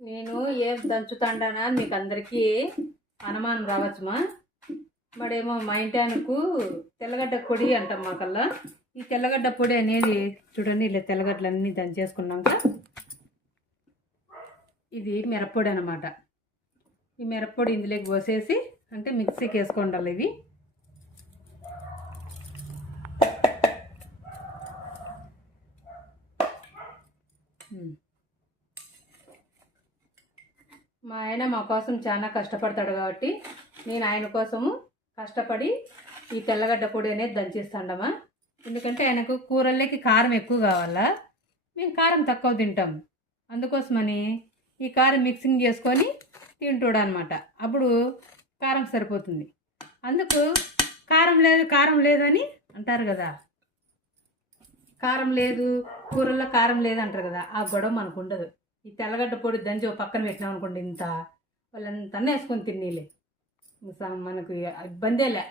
నేను ఏం దంచుతాండానా మీకు అందరికీ అనుమానం రావచ్చుమా? మడేమో మా ఇంటానికి తెల్లగడ్డ పొడి అంటాం మాకల్లా. ఈ తెల్లగడ్డ పొడి అనేది చూడండి ఇలా తెల్లగడ్డలన్నీ దంచేసుకున్నాక ఇది మిరప్పొడి అనమాట ఈ మిరప్పొడి ఇందులోకి పోసేసి అంటే మిక్సీకి వేసుకోండాలి ఇవి. ఉమ్. మా ఆయన మా కోసం చాలా కష్టపడతాడు కాబట్టి నేను ఆయన కోసము కష్టపడి ఈ తెల్లగడ్డ పొడి అనేది దంచేస్తాండమ్మా. ఎందుకంటే ఆయనకు కూరల్లోకి కారం ఎక్కువ కావాలా? మేము కారం తక్కువ తింటాం. అందుకోసమని ఈ కారం మిక్సింగ్ చేసుకొని తింటాడు అనమాట అప్పుడు కారం సరిపోతుంది. అందుకు కారం లేదు కారం లేదని అంటారు కదా. కారం లేదు కూరల్లో కారం లేదు అంటారు కదా. ఆ గొడవ మనకు ఉండదు. ఈ తెల్లగడ్డ పొడి దంచి పక్కన పెట్టినాం అనుకోండి ఇంత వాళ్ళంతా వేసుకొని తినేలే మనకు ఇబ్బందేలే